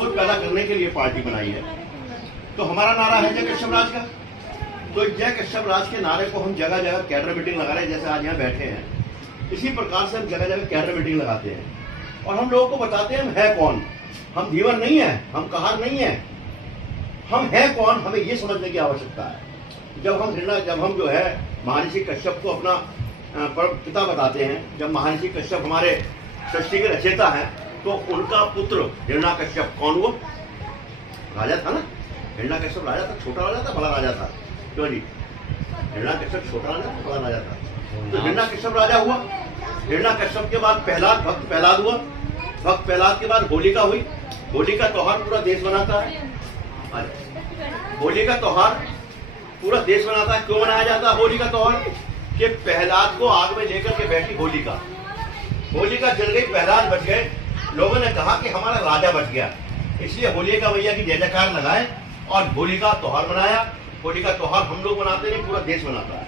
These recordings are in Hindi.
सोच पैदा करने के लिए पार्टी बनाई है। तो हमारा नारा है जय कश्यप राज का। तो जय कश्यप राज के नारे को हम जगह जगह कैडर मीटिंग लगा रहे हैं, जैसे आज यहाँ बैठे हैं। इसी प्रकार से हम जगह जगह कैडर मीटिंग लगाते हैं और हम लोगों को बताते हैं हम है कौन। हम धीवर नहीं है, हम कहार नहीं है, हम है कौन, हमें ये समझने की आवश्यकता है। जब हम जो है महर्षि कश्यप को अपना पिता बताते हैं, जब महर्षि कश्यप हमारे सृष्टि के रचयिता हैं, तो उनका पुत्र हिरण्यकश्यप कौन, वो राजा था ना। हिरण्यकश्यप राजा था, छोटा राजा था, बड़ा राजा था। क्यों जी, हिरण्यकश्यप छोटा राजा था, बड़ा राजा था। तो हिरण्यकश्यप राजा हुआ। हिरण्यकश्यप के बाद प्रहलाद, भक्त प्रहलाद हुआ। भक्त प्रहलाद के बाद होलिका हुई। होली का त्योहार पूरा देश मनाता है। होली का त्योहार पूरा देश मनाता है। क्यों मनाया जाता है होली का त्योहार? कि प्रहलाद को आग में लेकर के बैठी होलिका जल गई, प्रहलाद बच गए। लोगों ने कहा कि हमारा राजा बच गया, इसलिए होलिका मैया की जय जयकार लगाए और होली का त्योहार मनाया। होली का त्योहार हम लोग मनाते नहीं, पूरा देश मनाता है।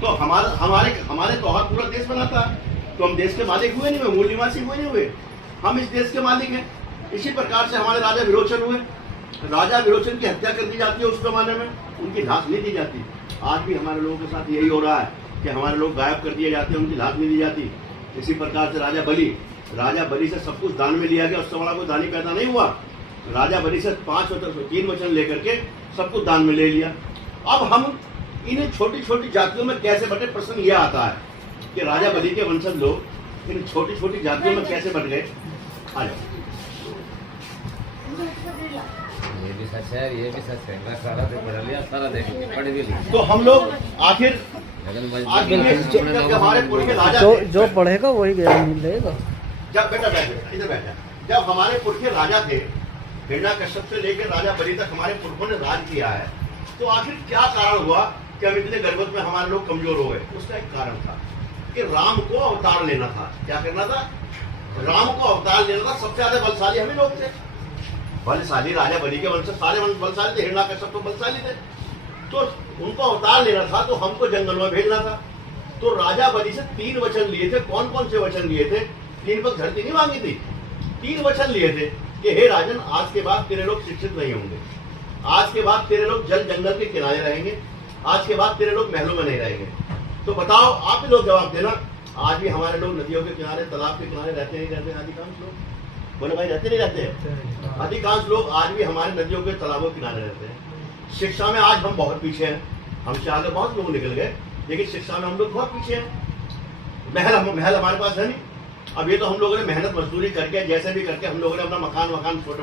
तो हमारे त्योहार पूरा देश मनाता है। तो हम देश के मालिक हुए नहीं हुए, मूल निवासी हुए नहीं हुए, हम इस देश के मालिक हैं। इसी प्रकार से हमारे राजा विरोचन हुए। राजा विरोचन की हत्या कर दी जाती है उस जमाने में, उनकी लाश नहीं दी जाती। आज भी हमारे लोगों के साथ यही हो रहा है कि हमारे लोग गायब कर दिए जाते हैं, उनकी लाश नहीं दी जाती। इसी प्रकार से राजा बलि से सब कुछ दान में लिया गया। उस समय कोई दानी पैदा नहीं हुआ। राजा बलि से 3 वचन लेकर के सब कुछ दान में ले लिया। अब हम इन छोटी छोटी जातियों में कैसे बटे, प्रश्न यह आता है कि राजा बलि के वंशज लोग इन छोटी छोटी जातियों में कैसे बट गए। आ जाओ। ये भी सच है, ये भी सच है। मैं सारा से पढ़ लिया, सारा देख लिया, पढ़ भी लिया। तो हम लोग आखिर हमारे पुरखे राजा जो पढ़ेगा वही ज्ञान मिलेगा। जब बेटा इधर बैठा, जब हमारे पुरखे राजा थे, हिरण्यकश्यप से लेकर राजा बलि तक हमारे पुरखों ने राज किया है, तो आखिर क्या कारण हुआ कि हम इतने गर्भवत में हमारे लोग कमजोर हो गए? उसका एक कारण था कि राम को अवतार लेना था। क्या करना था? राम को अवतार लेना था। सबसे ज्यादा बलशाली हमें लोग थे। बलशाली राजा बलि के वंश सारे बलशाली थे, हिरण्यकश्यप तो बलशाली थे। तो उनको अवतार लेना था, तो हमको जंगल में भेजना था। तो राजा बलि से 3 वचन लिए थे। कौन कौन से वचन लिए थे? 3 पग धरती नहीं मांगी थी, 3 वचन लिए थे कि हे राजन, आज के बाद तेरे लोग शिक्षित नहीं होंगे, आज के बाद तेरे लोग जंगल के किनारे रहेंगे, आज के बाद तेरे लोग महलों में नहीं रहेंगे। तो बताओ, आप ही लोग जवाब देना। आज भी हमारे लोग नदियों के किनारे, तालाब के किनारे रहते नहीं रहते हैं? अधिकांश लोग बोले भाई रहते नहीं रहते हैं? अधिकांश लोग आज भी हमारे नदियों के तालाबों के किनारे रहते हैं। शिक्षा में आज हम बहुत पीछे हैं। हमसे आगे बहुत लोग निकल गए, लेकिन शिक्षा में हम लोग बहुत पीछे हैं। महल हमारे पास है नहीं। अब ये तो हम लोगों ने मेहनत मजदूरी करके, जैसे भी करके हम लोगों ने अपना मकान छोटे